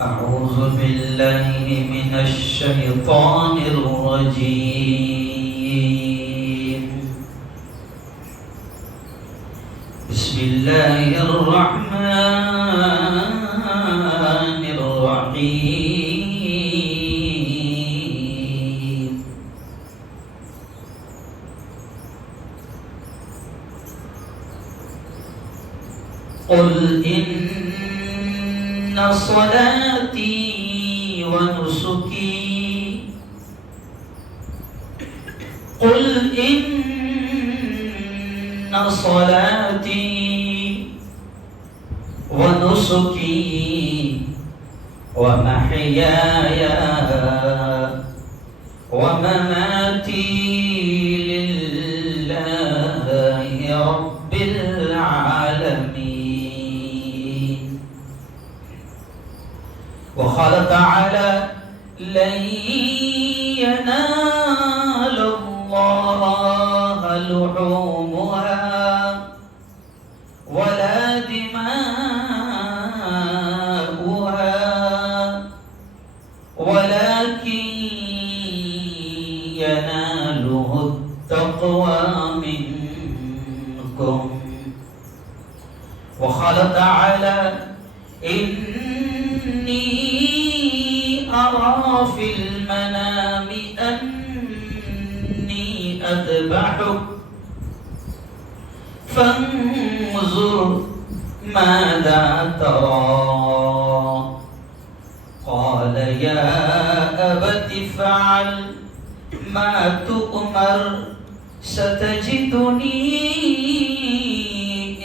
أعوذ بالله من الشيطان الرجيم. بسم الله الرحمن الرحيم. قل إن صلاتي ونسكي قل إن صلاتي ونسكي ومحياي ومماتي لله رب العالمين. وقال تعالى لن ينال الله لحومها ولا دماؤها ولكن يناله التقوى منكم. وقال تعالى إني أرى في المنام أني أذبحك فانظر ماذا ترى. قال يا أبت افعل ما تؤمر ستجدني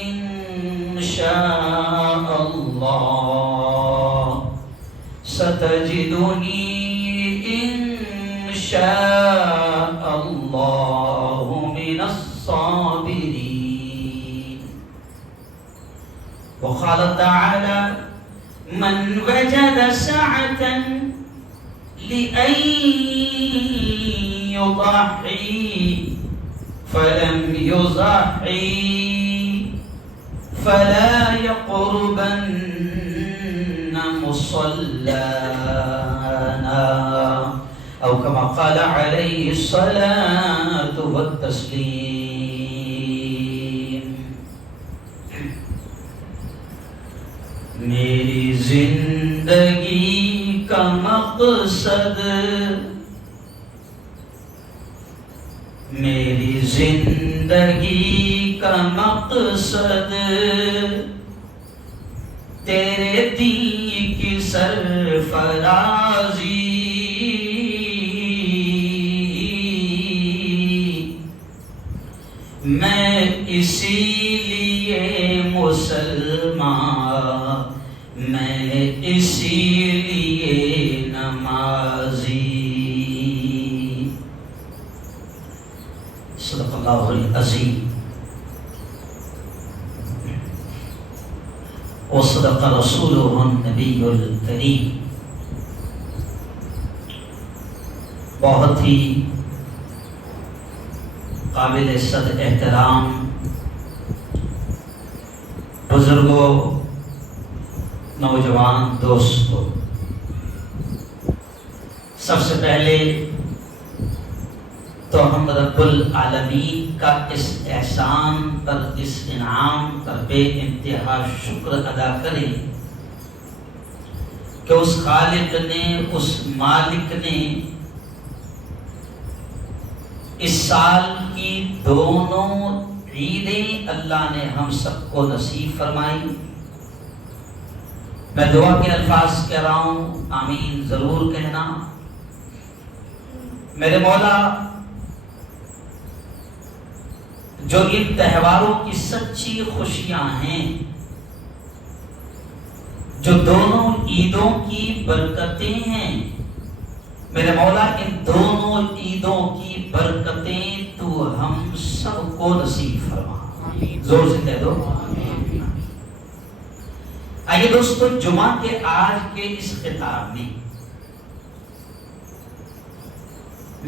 إن شاء الله إن شاء الله من الصابرين. وقال تعالى من وجد سعة لأن يضحي فلم يضحي فلا يقربن مصلانا أو كما قال عليه الصلاة والتسليم. میری زندگی کا مقصد میری زندگی کا مقصد تیرے دین کی سرفرازی میں اسی لیے مسلمان میں اسی لیے نمازی. صدق اللہ العظیم وصدق رسوله النبی الکریم. بہت ہی قابل صد احترام بزرگوں، نوجوان دوستوں، سب سے پہلے تو ہم رب العالمین کا اس احسان پر، اس انعام پر بے انتہا شکر ادا کریں کہ اس خالق نے، اس مالک نے اس سال کی دونوں عیدیں اللہ نے ہم سب کو نصیب فرمائی. میں دعا کے الفاظ کہہ رہا ہوں، آمین ضرور کہنا. میرے مولا جو ان تہواروں کی سچی خوشیاں ہیں، جو دونوں عیدوں کی برکتیں ہیں، میرے مولا ان دونوں عیدوں کی برکتیں تو ہم سب کو نصیب فرما. زور سے کہہ دو. آئیے دوستو، جمعہ کے آج کے اس خطاب میں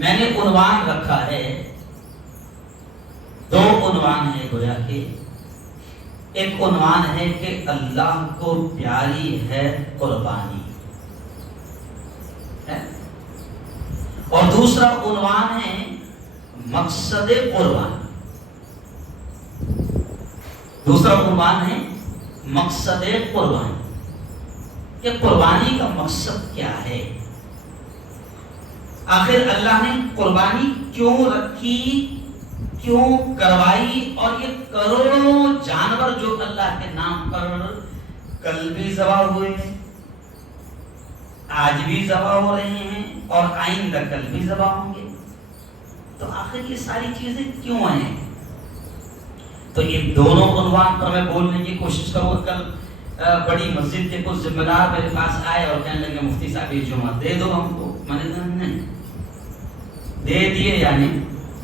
میں نے عنوان رکھا ہے، دو عنوان ہے گویا کہ. ایک عنوان ہے کہ اللہ کو پیاری ہے قربانی، اور دوسرا عنوان ہے مقصد قربانی. دوسرا عنوان ہے مقصد قربانی. کہ قربانی کا مقصد کیا ہے؟ آخر اللہ نے قربانی کیوں رکھی، کیوں کروائی؟ اور یہ کروڑوں جانور جو اللہ کے نام پر کل بھی ذبح ہوئے ہیں، آج بھی ذبح ہو رہے ہیں اور آئندہ کل بھی ذبح ہوں گے، تو آخر یہ ساری چیزیں کیوں ہیں؟ تو یہ دونوں عنوان پر میں بولنے کی کوشش کروں گا. کل بڑی مسجد کے کچھ ذمہ دار میرے پاس آئے اور کہنے لگے مفتی صاحب یہ جمعہ دے دو ہم کو. میں نے کہا نہیں. دے دیے یا نہیں؟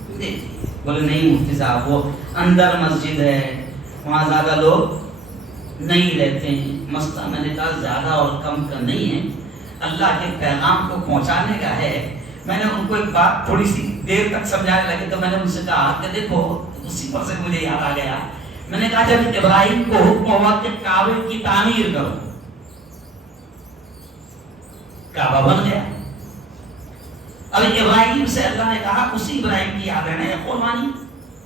دے دیے. بولے نہیں مفتی صاحب وہ اندر مسجد ہے، وہاں زیادہ لوگ نہیں رہتے ہیں. مسئلہ میں نے کہا زیادہ اور کم کا نہیں ہے، اللہ کے پیغام کو پہنچانے کا ہے. میں نے ان کو ایک بات تھوڑی سی دیر تک سمجھانے لگے تو میں نے ان سے کہا کہ دیکھو، اسی پر سے مجھے یاد آ گیا. میں نے کہا جب ابراہیم کو حکم ہوا کہ کعبے کی تعمیر کرو، کعبہ بن گیا. اب ابراہیم سے اللہ نے کہا اسی ابراہیم کی یاد ہے قربانی،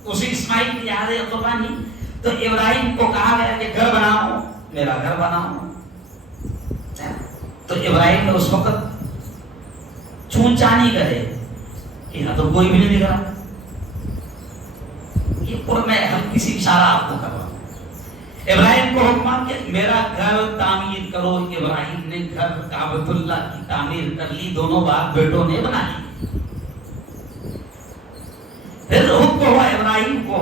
اسی اسماعیل کی یاد ہے قربانی. تو ابراہیم کو کہا گیا کہ گھر بناؤ، میرا گھر بناؤ. تو ابراہیم نے اس وقت چونچا نہیں کرے کہ یہاں تو کوئی بھی نہیں دکھ رہا. یہ میں ہم کسی اشارہ آپ کو کر رہا ہوں. ابراہیم کو حکم کہ میرا گھر تعمیر کرو. ابراہیم نے گھر کعبۃ اللہ کی تعمیر کر لی، دونوں باپ بیٹوں نے بنا لی. پھر حکم ہوا ابراہیم کو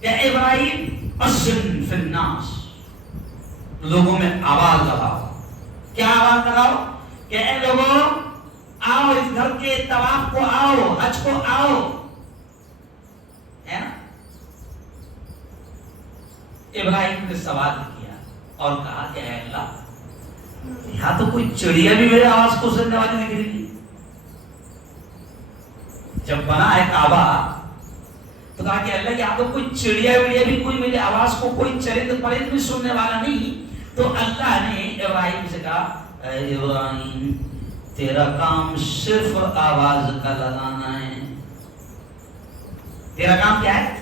کہ ابراہیم اذن فی الناس، لوگوں میں آواز لگاؤ. کیا آواز لگاؤ؟ کہ اے لوگوں آؤ اس گھر کے طواف کو آؤ، حج کو آؤ. ہے نا؟ ابراہیم نے سوال کیا اور کہا کہ اے اللہ، یہاں تو کوئی چڑیا بھی میرے آواز کو سننے والی نہیں رہی. جب بنا ہے کعبہ تو کہا کہ اللہ یہاں تو کوئی چڑیا وڑیا بھی کوئی میری آواز کو، کوئی چرند پرند بھی سننے والا نہیں. تو اللہ نے ابراہیم سے کہا اے ابراہیم تیرا کام صرف آواز کا لگانا ہے. تیرا کام کیا ہے؟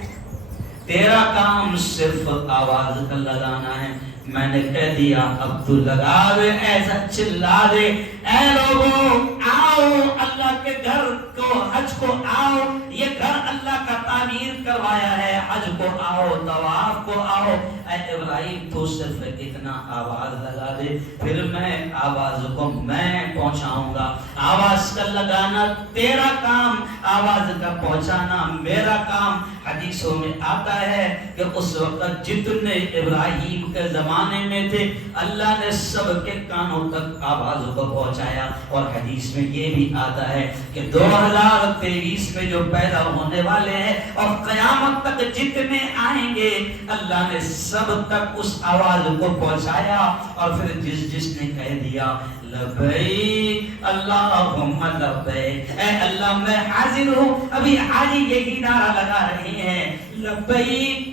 تیرا کام صرف آواز کا لگانا ہے. میں نے کہہ دیا اب تو لگا دے، ایسا چلا دے اے لوگوں آؤ اللہ کے گھر کو، حج کو آؤ. یہ گھر اللہ کا تعمیر کروایا ہے، حج کو آؤ، طواف کو آؤ. اے ابراہیم تو صرف اتنا آواز لگا دے، پھر میں آواز کو میں پہنچاؤں گا. آواز کا لگانا تیرا کام، آواز کا پہنچانا میرا کام. حدیثوں میں آتا ہے کہ اس وقت جتنے ابراہیم کے زمانے میں تھے اللہ نے سب کے کانوں تک آواز کو پہنچایا. اور حدیث میں یہ بھی آتا ہے کہ 2023 میں جو پیدا ہونے والے ہیں اور قیامت تک جتنے آئیں گے اللہ نے سب تک اس آواز کو پہنچایا. اور پھر جس نے کہہ دیا لبیک اللہم لبیک، اے اللہ میں حاضر ہوں. ابھی حاجی یہی نعرہ لگا رہے ہیں لبیک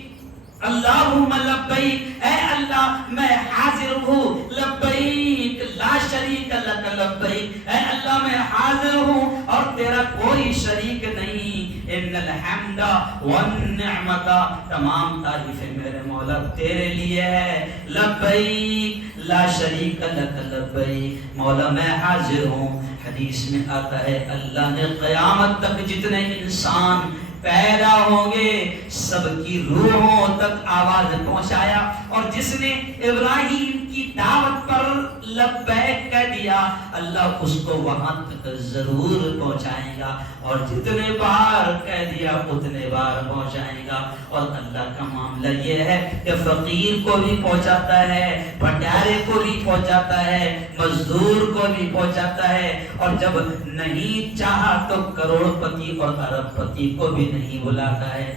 اللہم لبیک، اے اللہ میں حاضر ہوں. لبیک لا شریک لک لبیک، اے اللہ میں حاضر ہوں اور تیرا کوئی شریک نہیں. ان الحمد والنعمت، تمام تعریفیں میرے مولا تیرے لیے ہے. لبیک لا شریک لک لبیک، مولا میں حاضر ہوں. حدیث میں آتا ہے اللہ نے قیامت تک جتنے انسان پیدا ہوں گے سب کی روحوں تک آواز پہنچایا. اور جس نے ابراہیم کی دعوت پر لبیک کہہ دیا اللہ اس کو وہاں تک ضرور پہنچائے گا. اور جتنے بار کہہ دیا اتنے بار پہنچائے گا. اور اللہ کا معاملہ یہ ہے کہ فقیر کو بھی پہنچاتا ہے، بھٹیارے کو بھی پہنچاتا ہے، مزدور کو بھی پہنچاتا ہے. اور جب نہیں چاہا تو کروڑ پتی اور ارب پتی کو بھی نہیں بلاتا ہے.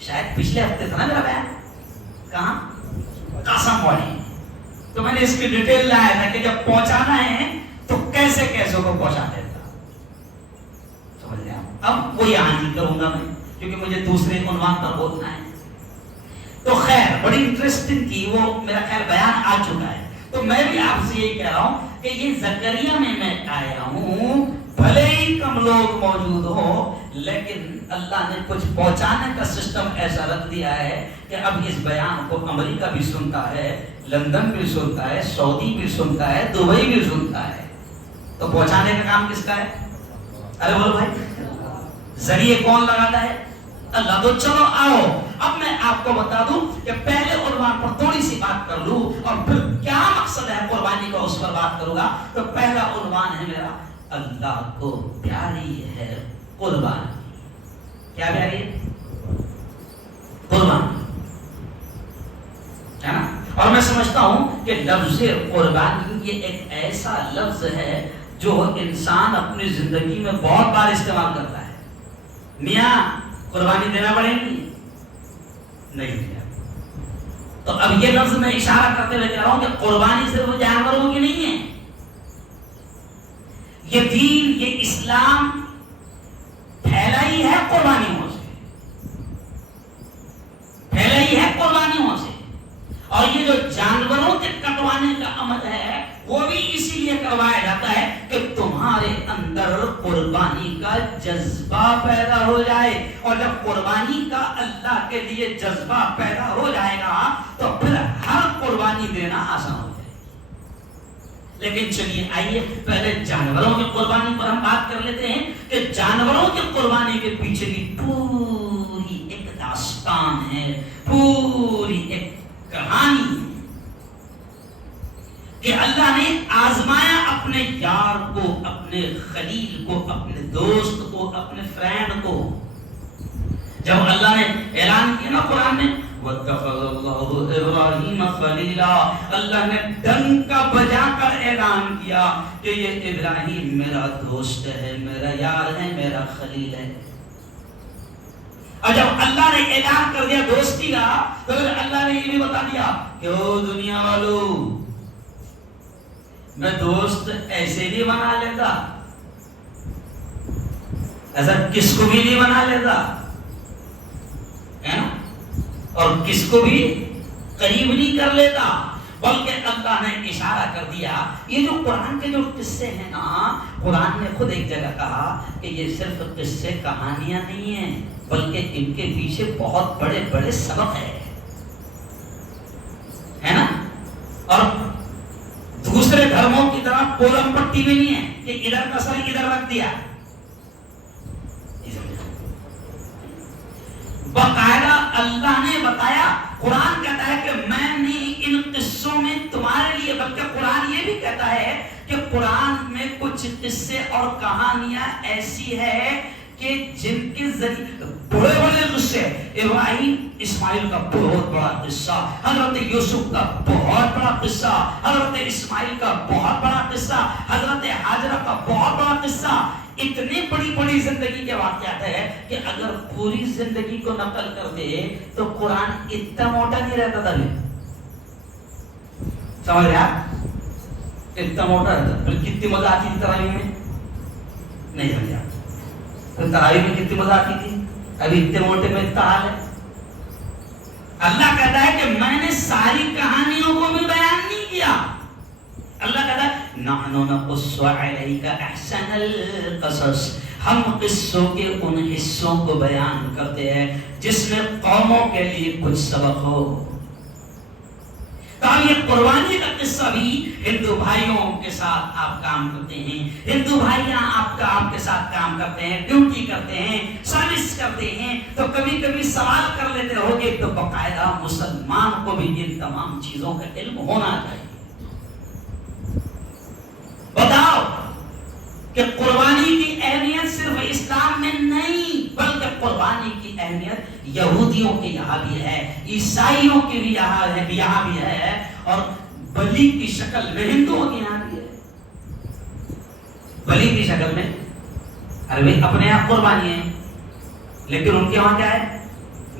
شاید پچھلے ہفتے تھا نا میرا بیان، کہاں قاسم والی. تو میں نے اس کی ڈیٹیل لایا تھا کہ جب پہنچانا ہے تو کیسے کیسے کو پہنچا دیتا. سمجھ لیا؟ اب وہ یہاں نہیں کروں گا میں کیونکہ مجھے دوسرے عنوان پر بولنا ہے. تو خیر بڑی انٹرسٹنگ تھی وہ، میرا خیر بیان آ چکا ہے. تو میں بھی آپ سے یہی کہہ رہا ہوں کہ یہ زکریا میں آیا ہوں، بھلے ہی کم لوگ موجود ہو، لیکن اللہ نے کچھ پہنچانے کا سسٹم ایسا رکھ دیا ہے کہ اب اس بیان کو امریکہ بھی سنتا ہے، لندن بھی سنتا ہے، سعودی بھی سنتا ہے، دبئی بھی سنتا ہے۔ تو پہنچانے کا کام کس کا ہے؟ ارے بولو بھائی، ذریعے کون لگاتا ہے؟ اللہ۔ تو چلو آؤ اب میں آپ کو بتا دوں کہ پہلے عنوان پر تھوڑی سی بات کر لوں اور پھر کیا مقصد ہے قربانی کا، اس پر بات کروں گا۔ تو پہلا عنوان ہے میرا، اللہ کو پیاری ہے قربانی۔ کیا پیاری ہے؟ قربانی، ہے نا؟ اور میں سمجھتا ہوں کہ لفظ قربانی یہ ایک ایسا لفظ ہے جو انسان اپنی زندگی میں بہت بار استعمال کرتا ہے۔ میاں قربانی دینا پڑے گی، نہیں دیا۔ تو اب یہ لفظ میں اشارہ کرتے ہوئے کہہ رہا ہوں کہ قربانی صرف جانوروں کی نہیں ہے، یہ دین، یہ اسلام پھیلا ہی ہے قربانیوں سے، پھیلا ہی ہے قربانیوں سے۔ اور یہ جو جانوروں کے کٹوانے کا عمل ہے وہ بھی اسی لیے کروایا جاتا ہے کہ تمہارے اندر قربانی کا جذبہ پیدا ہو جائے، اور جب قربانی کا اللہ کے لیے جذبہ پیدا ہو جائے گا تو پھر ہر قربانی دینا آسان ہو جائے۔ لیکن چلیے آئیے پہلے جانوروں کی قربانی پر ہم بات کر لیتے ہیں کہ جانوروں کی قربانی کے پیچھے بھی پوری ایک داستان ہے، پوری ایک کہانی ہے کہ اللہ نے آزمایا اپنے یار کو، اپنے خلیل کو، اپنے دوست کو، اپنے فرینڈ کو۔ جب اللہ نے اعلان کیا نا قرآن میں وَاتَّخَذَ اللَّهُ إِبْرَاهِيمَ خَلِيلًا، اللہ نے ڈنکا بجا کر اعلان کیا کہ یہ ابراہیم میرا دوست ہے، میرا یار ہے، میرا خلیل ہے۔ اور جب اللہ نے اعلان کر دیا دوستی کا تو پھر اللہ نے یہ بھی بتا دیا کہ او دنیا والو، میں دوست ایسے بھی بنا لیتا، ایسا کس کو بھی نہیں بنا لیتا ہے نا، اور کس کو بھی قریب نہیں کر لیتا، بلکہ اللہ نے اشارہ کر دیا۔ یہ جو قرآن کے جو قصے ہیں نا، قرآن نے خود ایک جگہ کہا کہ یہ صرف قصے کہانیاں نہیں ہیں، بلکہ ان کے پیچھے بہت بڑے بڑے سبق ہے نا۔ اور دوسرے دھرموں کی طرح کولم پٹی بھی نہیں ہے کہ ادھر کا سر ادھر رکھ دیا، باقاعدہ اللہ نے بتایا۔ قرآن کہتا ہے کہ میں نے ان قصوں میں تمہارے لیے، بلکہ قرآن یہ بھی کہتا ہے کہ قرآن میں کچھ قصے اور کہانیاں ایسی ہے کہ جن کے ذریعے بڑے بڑے قصے، ابراہیم اسماعیل کا بہت بڑا قصہ، حضرت یوسف کا بہت بڑا قصہ، حضرت اسماعیل کا بہت بڑا قصہ، حضرت حاجرہ کا بہت بڑا قصہ، اتنی بڑی بڑی زندگی کے واقعات ہے کہ اگر پوری زندگی کو نقل کر دے تو قرآن اتنا موٹا نہیں رہتا تھا، سمجھ رہے آپ؟ اتنا موٹا رہتا، پھر کتنی مزہ آتی تھی تراویح میں، نہیں سمجھا؟ پھر تراویح میں کتنی مزہ آتی تھی، ابھی اتنے موٹے میں اتنا حال ہے۔ اللہ کہتا ہے کہ میں نے ساری کہانیوں کو بھی بیان نہیں کیا۔ اللہ کہتا ہے نحن نقص علیک احسن القصص، ہم قصوں کے ان حصوں کو بیان کرتے ہیں جس میں قوموں کے لیے کچھ سبق ہو۔ تو یہ قربانی کا قصہ بھی ہندو بھائیوں کے ساتھ آپ کام کرتے ہیں، ہندو بھائیاں آپ کے ساتھ کام کرتے ہیں، ڈیوٹی کرتے ہیں، سروس کرتے ہیں، تو کبھی کبھی سوال کر لیتے ہوگے تو باقاعدہ مسلمان کو بھی ان تمام چیزوں کا علم ہونا چاہیے۔ بتاؤ کہ قربانی کی اہمیت صرف اسلام میں نہیں، بلکہ قربانی کی اہمیت یہودیوں کے یہاں بھی ہے، عیسائیوں کے بھی یہاں بھی ہے، اور بلی کی شکل میں ہندوؤں کے یہاں بھی ہے۔ بلی کی شکل میں، ارے بھائی اپنے یہاں قربانی ہے لیکن ان کے وہاں کیا ہے؟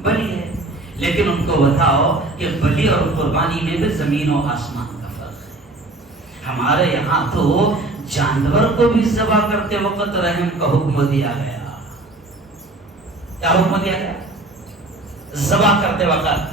بلی ہے۔ لیکن ان کو بتاؤ کہ بلی اور قربانی میں بھی زمین و آسمان کا فرق ہے۔ ہمارے یہاں تو جانور کو بھی ذبح کرتے وقت رحم کا حکم دیا گیا۔ کیا حکم دیا گیا؟ ذبح کرتے وقت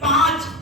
5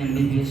MBBS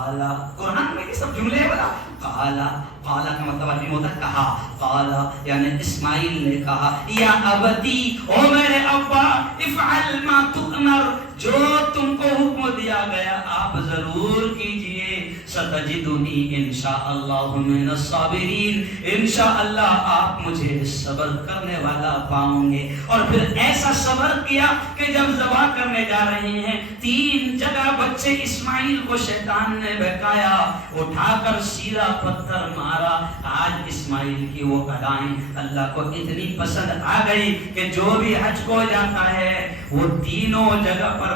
قالا، قرآن میں یہ سب جملے بولا قالا، قالا کا مطلب نہیں ہوتا کہا، قالا یعنی اسماعیل نے کہا یا ابتی، او میرے ابا، افعل ما تؤمر، جو تم کو حکم دیا گیا آپ ضرور کیجئے، ستجدنی انشاءاللہ من الصابرین، انشاءاللہ آپ مجھے صبر کرنے والا پاؤں گے۔ اور پھر ایسا صبر کیا کہ جب ذبح کرنے جا رہے ہیں 3 جگہ بچے اسماعیل کو شیطان نے بہکایا، اٹھا کر سیدھا پتھر مارا۔ آج اسماعیل کی وہ ادائیں اللہ کو اتنی پسند آ گئی کہ جو بھی حج کو جاتا ہے وہ تینوں جگہ پر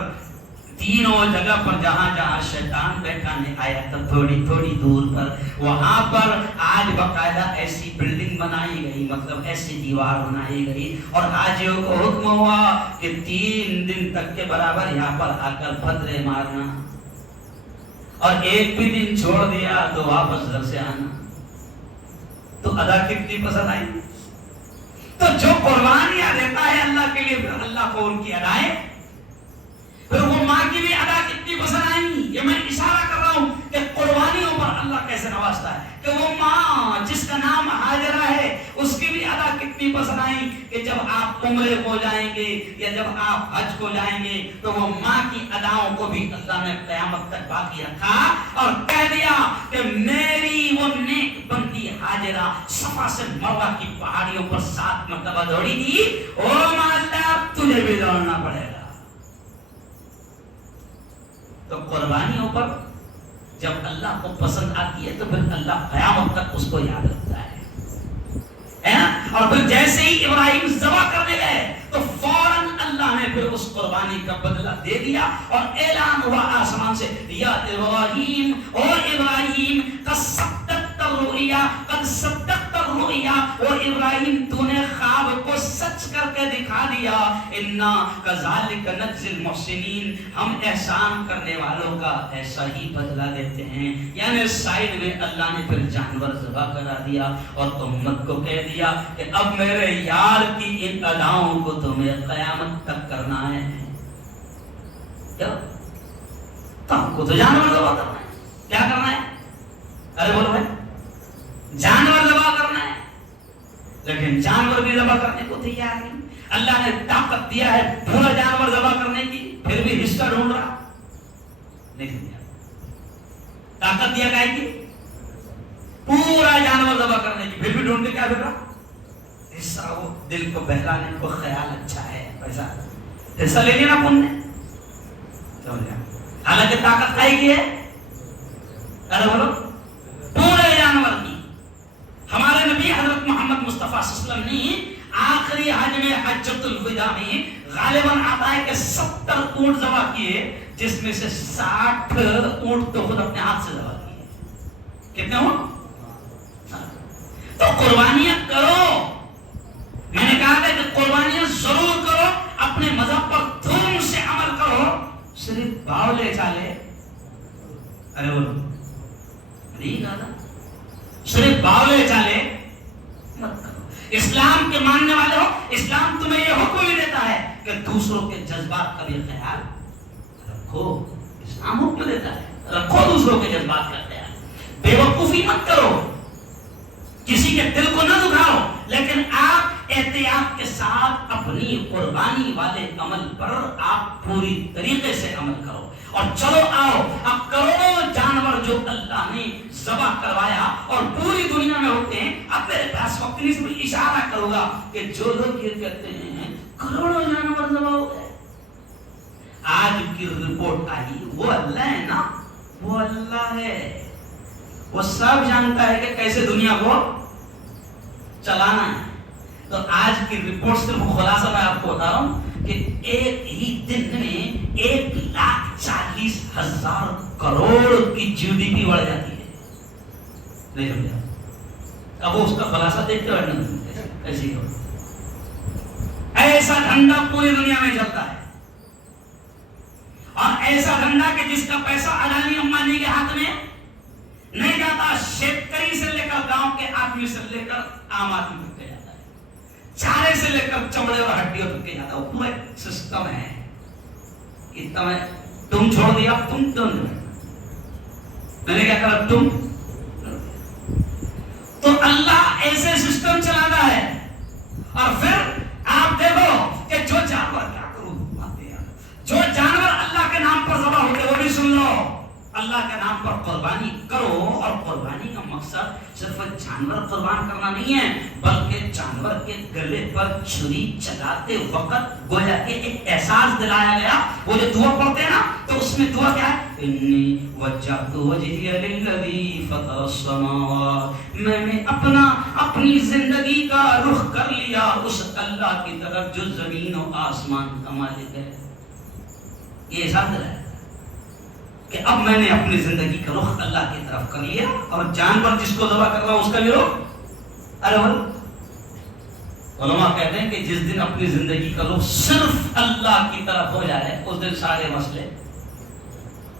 جہاں جہاں شیطان بہکانے آیا تھا تھوڑی تھوڑی دور پر، وہاں پر آج باقاعدہ ایسی بلڈنگ بنائی گئی، مطلب ایسی دیوار بنائی گئی، اور حاجیوں کو حکم ہوا کہ 3 دن تک کے برابر یہاں پر آ کر پتھرے مارنا، اور ایک بھی دن چھوڑ دیا تو واپس گھر سے آنا۔ تو ادا کتنی پسند آئی؟ تو جو قربانیاں دیتا ہے اللہ کے لیے، پھر اللہ کو ان کی ادائیں، پھر وہ ماں کی بھی ادا کتنی پسند آئیں گی۔ یہ میں اشارہ کر رہا ہوں کہ قربانیوں پر اللہ کیسے نوازتا ہے، کہ وہ ماں جس کا نام ہاجرہ ہے اس کی بھی ادا کتنی پسند آئی کہ جب آپ عمرے کو جائیں گے یا جب آپ حج کو جائیں گے تو وہ ماں کی اداؤں کو بھی اللہ نے قیامت تک باقی رکھا اور کہہ دیا کہ میری وہ نیک بندی ہاجرہ صفا سے مروہ کی پہاڑیوں پر 7 مرتبہ دوڑی تھی، او ماں اللہ تجھے بھی دوڑنا پڑے گا۔ تو قربانیوں پر جب اللہ کو پسند آتی ہے تو پھر اللہ قیامت تک اس کو یاد رکھتا ہے نا۔ اور پھر جیسے ہی ابراہیم ذبح کرنے گئے تو فوراً اللہ نے پھر اس قربانی کا بدلہ دے دیا اور اعلان ہوا آسمان سے، یا ابراہیم، او ابراہیم، قد صدقت الرؤیا، قد صدقت الرؤیا، او ابراہیم تو نے خواب کو سچ کر کے دکھا دیا، انا کذالک نجزی المحسنین، ہم احسان کرنے والوں کا ایسا ہی بدلہ دیتے ہیں۔ یعنی سائیڈ میں اللہ نے پھر جانور ذبح کرا دیا اور امت کو کہہ دیا کہ اب میرے یار کی ان اداؤں کو تمہیں قیامت تک کرنا ہے۔ کیا تو ہم کو تو جانور ذبح کرنا ہے، کیا کرنا ہے؟ ارے بولو بھائی، جانور ذبح کرنا ہے، لیکن جانور بھی ذبح کرنے کو تیار نہیں۔ اللہ نے طاقت دیا ہے پورا جانور ذبح کرنے کی، پھر بھی حصہ ڈھونڈ رہا نہیں دیا۔ طاقت دیا گائے کی پورا جانور ذبح کرنے کی، پھر بھی ڈھونڈ کے کیا پھر رہا حصہ۔ وہ دل کو بہلانے کو خیال اچھا ہے، پیسہ حصہ لے لینا کون نے، حالانکہ طاقت آئے گی ہے۔ ارے بولو پورے جانور کی۔ ہمارے نبی حضرت محمد مصطفیٰ صلی اللہ علیہ وسلم نے آخری حج میں حجۃ الوداع میں غالباً آتا ہے کہ 70 اونٹ ذبح کیے، جس میں سے 60 اونٹ تو خود اپنے ہاتھ سے ذبح کیے۔ کتنے اونٹ؟ تو قربانیاں کرو، میں نے کہا تھا کہ قربانیاں ضرور کرو، اپنے مذہب پر دھوم سے عمل کرو، صرف باولے چالے، ارے بولو نہیں کہا تھا، صرف باولے چالے مت کرو۔ اسلام کے ماننے والے ہو، اسلام تمہیں یہ حکم بھی دیتا ہے کہ دوسروں کے جذبات کا بھی خیال رکھو۔ اسلام حکم دیتا ہے رکھو دوسروں کے جذبات کا خیال، بے وقوفی مت کرو، کسی کے دل کو نہ دکھاؤ، لیکن آپ احتیاط کے ساتھ اپنی قربانی والے عمل پر آپ پوری طریقے سے عمل کرو۔ اور چلو آؤ اب کروڑوں جانور جو اللہ نے ذبح کروایا اور پوری دنیا میں ہوتے ہیں، اب میرے پاس وقت نہیں، اس میں اشارہ کروں گا کہ جو لوگ یہ کہتے ہیں کروڑوں جانور ذبح ہو گئے، آج کی رپورٹ آئی وہ اللہ ہے نا، وہ اللہ ہے، وہ سب جانتا ہے کہ کیسے دنیا کو چلانا ہے۔ تو آج کی رپورٹ صرف خلاصہ میں آپ کو بتا رہا ہوں کہ ایک ہی دن میں 1,40,000 کروڑ کی GDP بڑھ جاتی ہے۔ نہیں سمجھا؟ اب اس کا خلاصہ دیکھتے ہوئے ایسی ہو، ایسا دھندا پوری دنیا میں چلتا ہے، اور ایسا دھندا کہ جس کا پیسہ اڈانی امبانی کے ہاتھ میں نہیں جاتا، شیکری سے لے کر گاؤں کے آدمی سے لے کر عام آدمی تک کے جاتا ہے، چارے سے لے کر چمڑے اور ہڈیوں تک کے جاتا ہے، وہ پورا سسٹم ہے۔ اتنا میں تم چھوڑ دیا، تم کیوں نہیں؟ میں نے کیا کرا تم. تو اللہ ایسے سسٹم چلانا ہے. اور پھر آپ دیکھو کہ جو جانور کیا کروں جو جانور اللہ کے نام پر ذبح ہوتے وہ بھی سن لو. اللہ کے نام پر قربانی کرو اور قربانی کا مقصد صرف جانور قربان کرنا نہیں ہے بلکہ جانور کے گلے پر چھری چلاتے وقت گویا کہ ایک احساس دلایا گیا. وہ جو دعا پڑھتے ہیں نا تو اس میں دعا کیا ہے؟ انی وجہت وجہی للذی فطر السماوات. میں نے اپنی زندگی کا رخ کر لیا اس اللہ کی طرف جو زمین و آسمان کا مالک ہے. یہ احساس دلایا کہ اب میں نے اپنی زندگی کا رخ اللہ کی طرف کر لیا اور جانور جس کو ذبح کر رہا ہوں اس کا بھی رخ. ارے علماء کہتے ہیں کہ جس دن اپنی زندگی کا رخ صرف اللہ کی طرف ہو جائے اس دن سارے مسئلے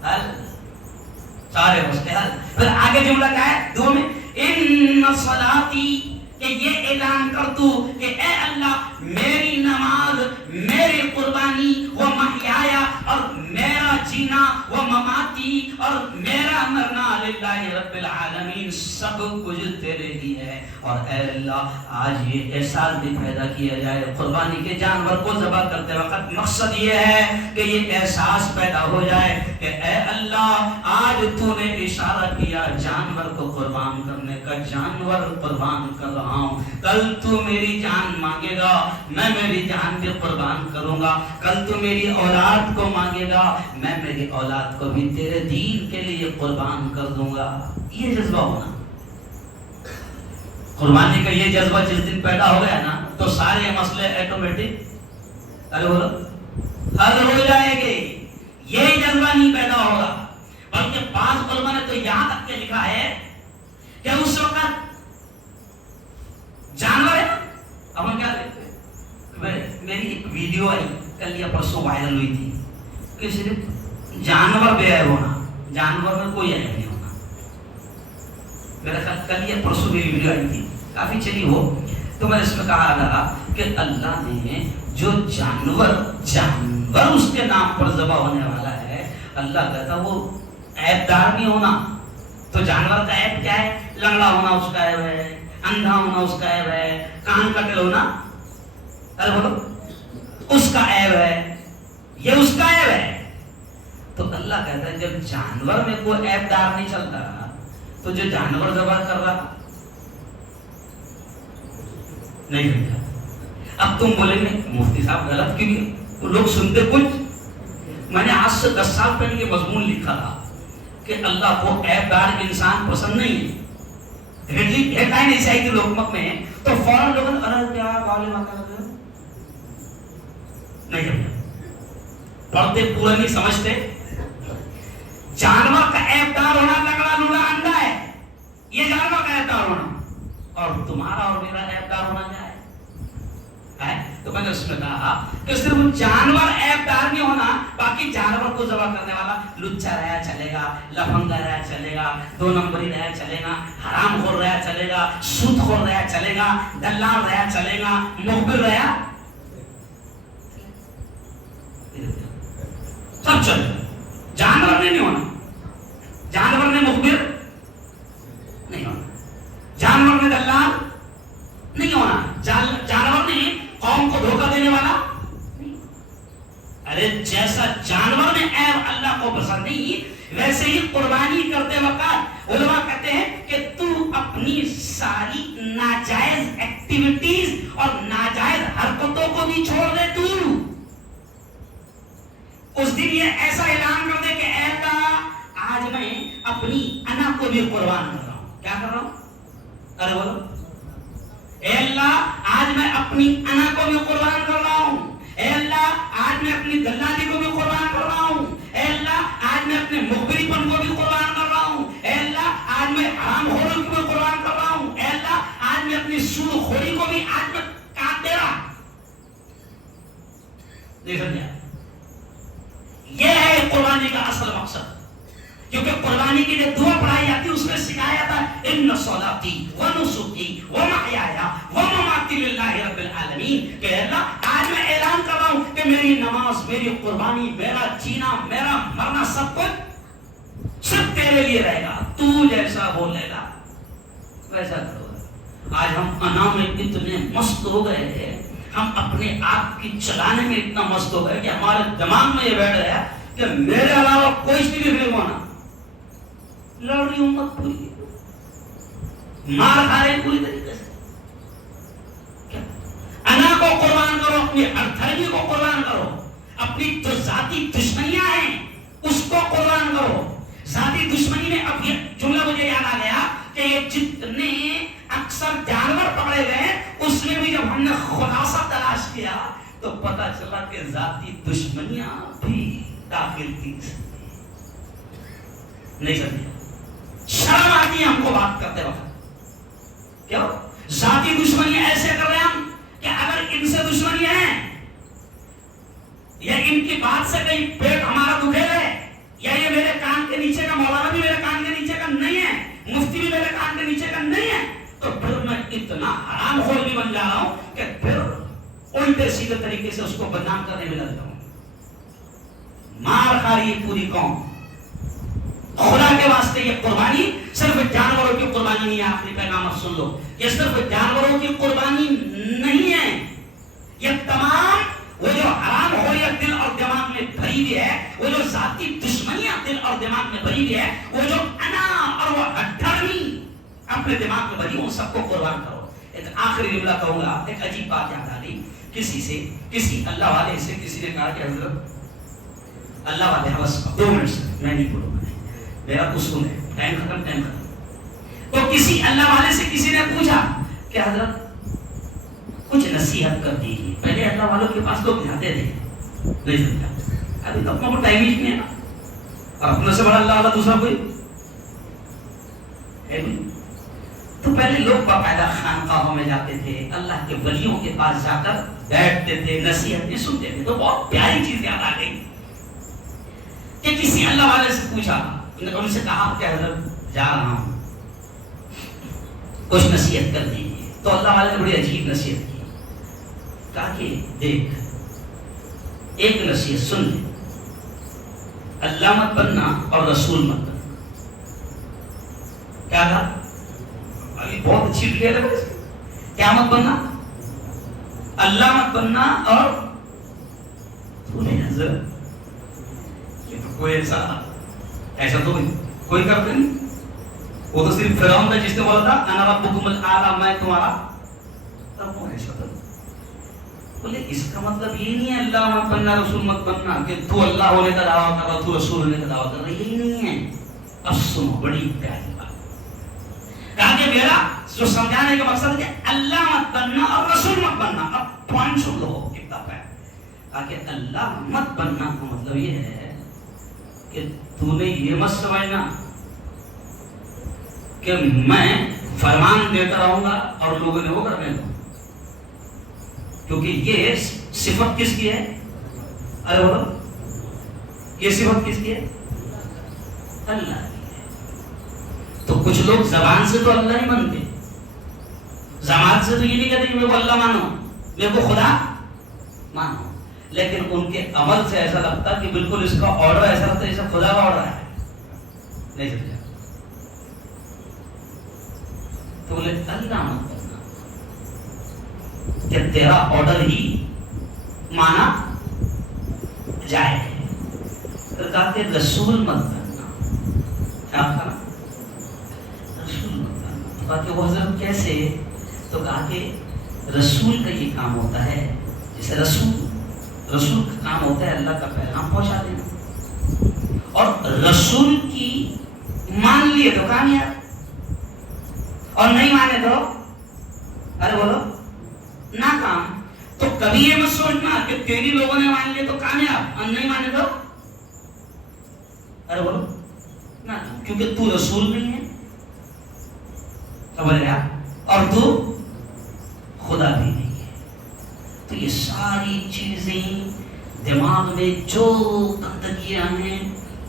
حل. سارے مسئلے حل. پھر آگے جملہ کیا ہے دعا میں؟ ان صلاتی، کہ یہ اعلان کر تو کہ اے اللہ میری نماز، میری قربانی و محیایا، اور میرا جینا و مماتی اور میرا مرنا للہ رب العالمین سب کچھ تیرے ہی ہے. اور اے اللہ آج یہ احساس بھی پیدا کیا جائے قربانی کے جانور کو ذبح کرتے وقت مقصد یہ ہے کہ یہ احساس پیدا ہو جائے کہ اے اللہ آج تو نے اشارہ کیا جانور کو قربان کرنے کا، جانور قربان کر رہا ہوں. کل تو میری جان مانگے گا میں میری جان بھی قربان کروں گا. کل تو میری اولاد کو مانگے گا میں میری اولاد کو بھی تیرے دین کے لیے قربان کر دوں گا. یہ جذبہ ہونا قربانی کا، یہ جذبہ جس دن پیدا ہو گیا نا تو سارے مسئلے ایٹومیٹک حل ہو جائے گے. یہ جذبہ نہیں پیدا ہوگا بلکہ بعض علماء نے تو یہاں تک کے لکھا ہے کہ اس وقت جانور ہے اب ہم کیا دیکھتے ہیں. میری ایک ویڈیو آئی کل یا پرسوں وائرل ہوئی تھی کہ صرف جانور بے عیب ہونا، جانور میں کوئی عیب نہیں ہونا. میرا خیال کل یا پرسوں میری ویڈیو آئی تھی کافی چلی ہو تو میں اس میں کہا رہا کہ اللہ نے جو جانور اس کے نام پر ذبح ہونے والا ہے اللہ کہتا وہ عیب دار نہیں ہونا. تو جانور کا عیب کیا ہے؟ لنگڑا ہونا اس کا عیب ہے، اندھا ہونا اس کا عیب ہے، کان کٹے ہونا ارے بولو اس کا عیب ہے، یہ اس کا عیب ہے. تو اللہ کہتا ہے جب جانور میں کوئی عیب دار نہیں چلتا تو جو جانور ذبح کر رہا نہیں بھیجا. اب تم بولیں گے مفتی صاحب غلط کیوں؟ لوگ سنتے کچھ. میں نے آج سے 10 سال پہلے یہ مضمون لکھا تھا کہ اللہ کو عیب دار انسان پسند نہیں ہے. ہیڈ لائن ایسی آئی تھی لوکمت میں تو فوراً لوگوں نے ارے کیا باولے ماتا نہیں پڑھتے پورا نہیں سمجھتے. جانور کا عیب دار ہونا لگڑا لوڑا انڈا ہے، یہ جانور کا عیب دار ہونا، اور تمہارا اور میرا عیب دار ہونا کیا ہے؟ تو میں نے اس میں کہا کہ صرف جانور عیب دار نہیں ہونا، باقی جانور کو ذبح کرنے والا لچا رہا چلے گا، لفنگا رہا چلے گا، 2 نمبری رہا چلے گا، حرام خور رہا چلے گا، سود خور رہا چلے گا، دلال رہا چلے گا، مخبر رہا سب چلے. جانور نے نہیں ہونا، جانور نے مخبر نہیں ہونا، جانور نے دلال نہیں ہونا، جانور نے قوم کو دھوکہ دینے والا نہیں. ارے جیسا جانور میں عیب اللہ کو پسند نہیں ویسے ہی قربانی کرتے وقت علماء کہتے ہیں کہ تو اپنی ساری ناجائز ایکٹیویٹیز اور ناجائز حرکتوں کو بھی چھوڑ دے. تو اس دن یہ ایسا اعلان کر دے کہ اے اللہ آج میں اپنی انا کو بھی قربان کر رہا ہوں. کیا کر رہا ہوں؟ ارے بولو اے اللہ آج میں اپنی انا کو بھی قربان کر رہا ہوں. اے اللہ آج میں اپنی دلالی کو بھی قربان کر رہا ہوں. اے اللہ آج میں اپنے مخبری پن کو بھی قربان کر رہا ہوں. اے اللہ آج میں حرام خوری کو بھی قربان کر رہا ہوں. اے اللہ آج میں اپنی سود خوری کو بھی آج میں کاٹ دے رہا. نہیں سمجھا؟ یہ ہے قربانی کا اصل مقصد. کیونکہ قربانی کی جو دعا پڑھائی جاتی ہے اس میں سکھایا جاتا ہے ان صلاتی و نسکی و محیایا و مماتی للہ رب العالمین کہ اللہ آج میں اعلان کر رہا ہوں کہ میری نماز، میری قربانی، میرا جینا، میرا مرنا سب کچھ صرف تیرے میرے لیے رہے گا، تو جیسا بولے گا ویسا کرو گا۔ آج ہم انا میں اتنے مست ہو گئے ہیں، ہم اپنے آپ کی چلانے میں اتنا مست ہو گئے کہ ہمارے دماغ میں یہ بیٹھ گیا کہ میرے علاوہ کوئی چیز نہیں ہونا۔ لڑ رہی امت پوری، مار کھا رہے پوری طریقے سے۔ انا کو قربان کرو، اپنی ہر دھرمی کو قربان کرو، اپنی جو ذاتی دشمنیاں ہیں اس کو قربان کرو۔ ذاتی دشمنی میں اب یہ جملہ مجھے یاد آ گیا کہ یہ جتنے اکثر جانور پکڑے گئے اس میں بھی جب ہم نے خلاصہ تلاش کیا تو پتا چلا کہ ذاتی دشمنیاں بھی داخل تھی۔ نہیں سمجھا؟ شرم آتی ہے ہم کو بات کرتے وقت، کیا ذاتی دشمنی ایسے کر رہے ہیں ہم کہ اگر ان سے دشمنی ہے یا ان کی بات سے کہیں پیٹ ہمارا دکھے گئے یا یہ میرے کان کے نیچے کا مولانا بھی میرے کان کے نیچے کا نہیں ہے، مفتی بھی میرے کان کے نیچے کا نہیں ہے، تو پھر میں اتنا حرام خور بھی بن جا رہا ہوں کہ پھر الٹے سیدھے طریقے سے اس کو بدنام کرنے میں لگتا ہوں۔ مار کھا رہی ہے پوری قوم۔ خدا کے واسطے یہ قربانی صرف جانوروں کی قربانی نہیں ہے، آخری پیغام اب سن لو، یہ صرف جانوروں کی قربانی نہیں ہے، یہ تمام وہ جو حرام خوریت دل اور دماغ میں بھری ہوئی ہے، وہ جو ذاتی دشمنیاں دل اور دماغ میں بھری ہوئی ہے، وہ جو انا اور وہ ہٹھڑی اپنے دماغ میں بھری، ان سب کو قربان کرو۔ ایک آخری جملہ کہوں گا، ایک عجیب بات یاد آ گئی، کسی اللہ والے سے کسی نے کہا کہ حضرت اللہ والے ہیں، بس 2 منٹ سے میں نہیں بولوں گا، میرا اصول ہے ٹائم ختم۔ تو کسی اللہ والے سے کسی نے پوچھا کہ حضرت کچھ نصیحت کر دیجیے۔ پہلے اللہ والوں کے پاس لوگ جاتے تھے، نہیں سمجھا، ابھی تو اپنا کو ٹائم ہی نہیں ہے نا، اور اپنے سے بڑا اللہ والا دوسرا کوئی ہے نہیں۔ تو پہلے لوگ باقاعدہ خانقاہوں میں جاتے تھے، اللہ کے ولیوں کے پاس جا کر بیٹھتے تھے، نصیحتیں سنتے تھے۔ تو بہت پیاری چیز یاد آ گئی کہ کسی اللہ والے سے پوچھا، ان سے کہا کہ حضرت جا رہا ہوں، کچھ نصیحت کر دیجیے۔ تو اللہ والے نے بڑی عجیب نصیحت کی، کہا کہ دیکھ ایک نصیحت سن لے، اللہ مت بننا اور رسول مت بننا۔ کیا کہا؟ ابھی بہت اچھی کلیئر ہے، کیا مت بننا؟ اللہ مت بننا اور حضرت یہ تو کوئی ایسا تو کوئی کرتے نہیں، وہ تو صرف فرعون تھا جس نے بولا تھا انا ربکم الاعلی، میں تمہارا رب ہوں۔ ایسا تھا، بولے اس کا مطلب یہ نہیں ہے اللہ مت بننا رسول مت بننا کہ تو اللہ ہونے کا دعویٰ کر رہا تو رسول ہونے کا دعویٰ کر رہا، یہی نہیں ہے۔ اب سنو بڑی پیاری بات، کہا کہ میرا جو سمجھانے کا مقصد ہے کہ اللہ مت بننا اور رسول مت بننا۔ اب پوائنٹ سن لو کتنا ہے، کہا کہ اللہ مت بننا کا مطلب یہ ہے کہ تو نے یہ مت سمجھنا کہ میں فرمان دیتا رہوں گا اور لوگوں نے وہ کرنے دو، کیونکہ یہ صفت کس کی ہے؟ ارے بولو، یہ صفت کس کی ہے؟ اللہ کی ہے۔ تو کچھ لوگ زبان سے تو اللہ نہیں مانتے، زبان سے تو یہ نہیں کہتے کہ میرے کو اللہ مانو، میرے کو خدا مانو، لیکن ان کے عمل سے ایسا لگتا کہ بالکل اس کا آرڈر ایسا لگتا ہے جیسے خدا کا آرڈر ہے۔ نہیں سمجھا؟ تو بولے اللہ مت کرنا کہ تیرا آرڈر ہی مانا جائے، تو کہا کہ رسول مت کرنا۔ کیا کہا؟ رسول مت کرنا۔ تو کہا کہ وہ حضرت کیسے؟ تو کہا کہ رسول کا یہ کام ہوتا ہے، جیسے رسول کا کام ہوتا ہے اللہ کا پیغام پہنچا دینا، اور رسول کی مان لیے تو کامیاب، اور نہیں مانے تو ارے بولو ناکام۔ تو کبھی یہ مت سوچنا کہ تیری لوگوں نے مان لیے تو کامیاب، اور نہیں مانے تو ارے بولو ناکام، کیونکہ تو رسول نہیں ہے، سمجھ گیا، اور تو خدا بھی نہیں ہے۔ تو یہ ساری چیزیں دماغ میں جو گندگیاں ہیں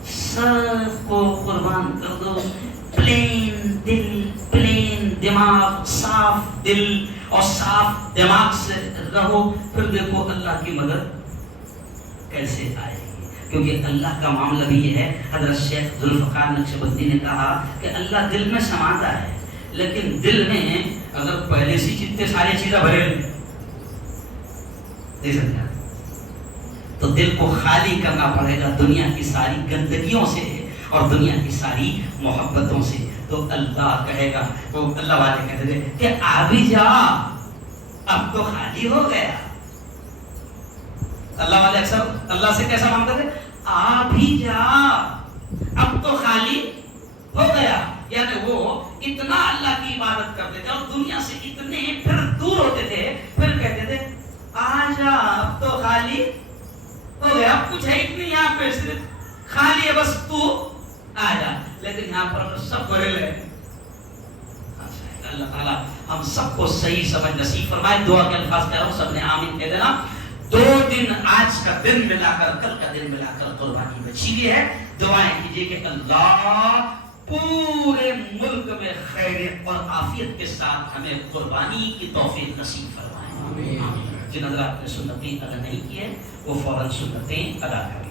سب کو قربان کر دو، پلین دل، پلین دماغ، صاف دل اور صاف دماغ سے رہو، پھر دیکھو اللہ کی مدد کیسے آئے گی۔ کیونکہ اللہ کا معاملہ بھی یہ ہے. حضرت شیخ ذوالفقار نقشبندی نے کہا کہ اللہ دل میں سماتا ہے، لیکن دل میں اگر پہلے سے جتنے سارے چیزیں بھرے دیکھ سکتے ہیں تو دل کو خالی کرنا پڑے گا دنیا کی ساری گندگیوں سے اور دنیا کی ساری محبتوں سے. تو اللہ کہے گا، تو اللہ والے کہتے تھے کہ آ بھی جا، اب تو خالی ہو گیا. اللہ والے اکثر اللہ سے کیسا مانگتے تھے؟ آ بھی جا، اب تو خالی ہو گیا. یعنی وہ اتنا اللہ کی عبادت کرتے تھے اور دنیا سے اتنے پھر دور ہوتے تھے، پھر کہتے تھے آ جا، اب تو خالی ہو گیا، اب کچھ ہے اتنی یہاں پہ صرف خالی ہے، بس تو آ جا. لیکن یہاں پر سب بڑے لے. اللہ تعالیٰ ہم سب کو صحیح سمجھ نصیب فرمائے. دعا کے الفاظ کہہ رہا ہوں، سب نے آمین کہہ دینا. 2 دن آج کا دن ملا کر کل کا دن ملا کر قربانی بچی ہوئی ہے. دعائیں کیجیے کہ اللہ پورے ملک میں خیر اور عافیت کے ساتھ ہمیں قربانی کی توفیق نصیب فرمائے. جن حضرات نے سنتیں ادا نہیں کی ہے وہ فوراً سنتیں ادا کریں.